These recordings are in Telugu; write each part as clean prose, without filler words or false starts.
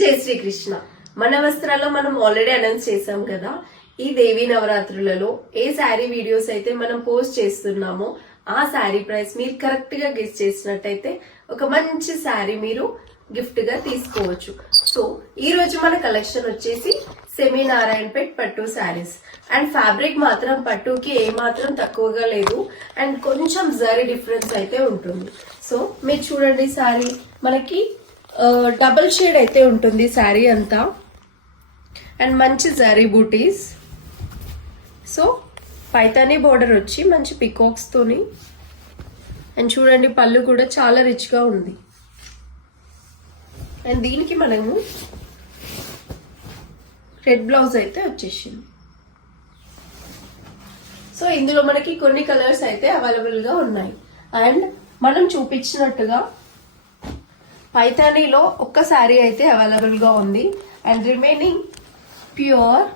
జై శ్రీకృష్ణ. మన వస్త్రాల్లో మనం ఆల్రెడీ అనౌన్స్ చేసాం కదా, ఈ దేవీ నవరాత్రులలో ఏ శారీ వీడియోస్ అయితే మనం పోస్ట్ చేస్తున్నామో ఆ శారీ ప్రైస్ మీరు కరెక్ట్ గా గెస్ చేసినట్టయితే ఒక మంచి శారీ మీరు గిఫ్ట్ గా తీసుకోవచ్చు. సో ఈ రోజు మన కలెక్షన్ వచ్చేసి సెమీ నారాయణపేట్ పట్టు శారీస్ అండ్ ఫ్యాబ్రిక్ మాత్రం పట్టుకి ఏ మాత్రం తక్కువగా లేదు అండ్ కొంచెం జరీ డిఫరెన్స్ అయితే ఉంటుంది. సో మీరు చూడండి, శారీ మనకి డబుల్ షేడ్ అయితే ఉంటుంది శారీ అంతా అండ్ మంచి జరీ బూటీస్. సో పైతానీ బోర్డర్ వచ్చి మంచి పికాక్స్ తోని అండ్ చూడండి పళ్ళు కూడా చాలా రిచ్ గా ఉంది. అండ్ దీనికి మనము రెడ్ బ్లౌజ్ అయితే వచ్చేసింది. సో ఇందులో మనకి కొన్ని కలర్స్ అయితే అవైలబుల్ గా ఉన్నాయి అండ్ మనం చూపించినట్టుగా పైతానీలో ఒక్క శారీ అయితే అవైలబుల్ గా ఉంది అండ్ రిమైనింగ్ ప్యూర్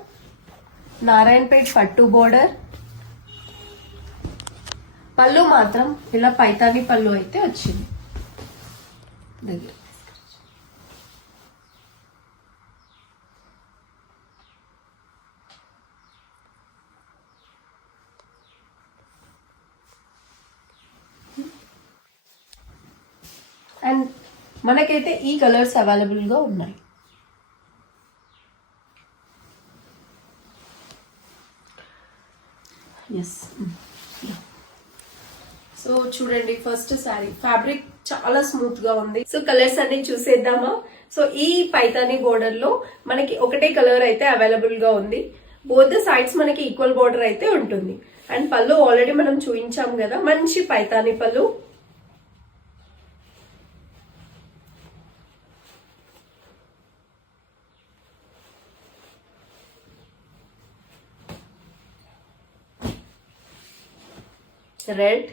నారాయణపేట్ పట్టు బోర్డర్. పళ్ళు మాత్రం ఇలా పైతానీ పళ్ళు అయితే వచ్చింది. దగ్గర అండ్ మనకైతే ఈ కలర్స్ అవైలబుల్ గా ఉన్నాయి. ఎస్, సో చూడండి ఫస్ట్ శారీ ఫ్యాబ్రిక్ చాలా స్మూత్ గా ఉంది. సో కలర్స్ అన్ని చూసేద్దామా. సో ఈ పైతానీ బోర్డర్ లో మనకి ఒకటే కలర్ అయితే అవైలబుల్ గా ఉంది. బోత్ ద సైడ్స్ మనకి ఈక్వల్ బోర్డర్ అయితే ఉంటుంది అండ్ పళ్ళు ఆల్రెడీ మనం చూపించాం కదా, మంచి పైతానీ పళ్ళు. రెడ్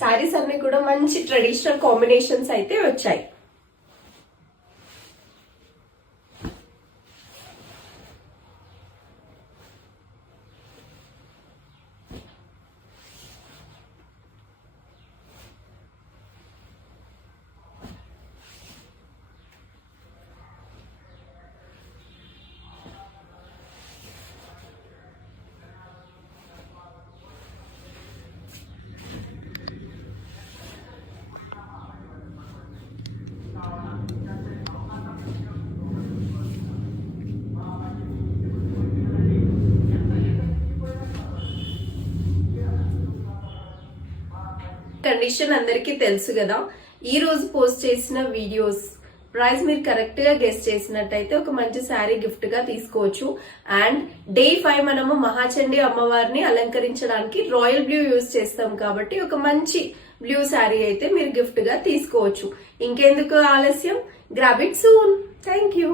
శారీస్ అన్ని కూడా మంచి ట్రెడిషనల్ కాంబినేషన్స్ అయితే వచ్చాయి. కండిషన్ అందరికీ తెలుసు కదా. ఈ రోజు పోస్ట్ చేసిన వీడియోస్ ప్రైస్ మీరు కరెక్ట్ గా గెస్ చేసినట్టయితే ఒక మంచి శారీ గిఫ్ట్ గా తీసుకోవచ్చు. అండ్ డే 5 మనము మహాచండి అమ్మవారిని అలంకరించడానికి రాయల్ బ్లూ యూజ్ చేస్తాం కాబట్టి ఒక మంచి బ్లూ శారీ అయితే మీరు గిఫ్ట్ గా తీసుకోవచ్చు. ఇంకెందుకు ఆలస్యం, grab it soon. Thank you.